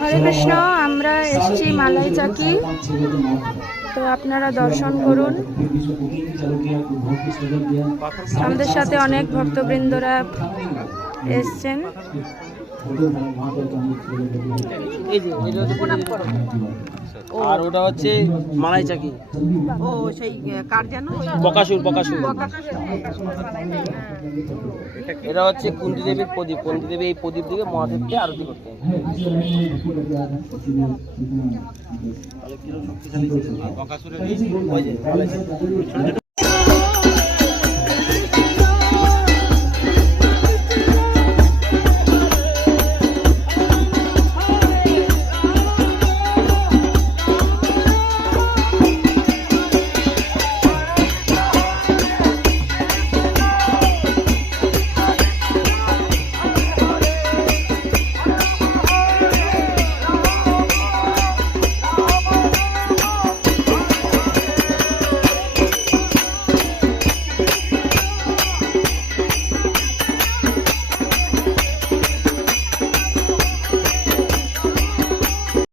হরে কৃষ্ণ, আমরা এসেছি মালাই চাকি, তো আপনারা দর্শন করুন। আমাদের সাথে অনেক ভক্তবৃন্দরা এসছেন। আর ওটা হচ্ছে মালাই চাকি। ও সেই কার যেন বকাসুর। এটা হচ্ছে কুন্তি দেবীর প্রদীপ। কুন্তি দেবী এই প্রদীপ দিকে মহাদেবকে আরতি করতে হয়।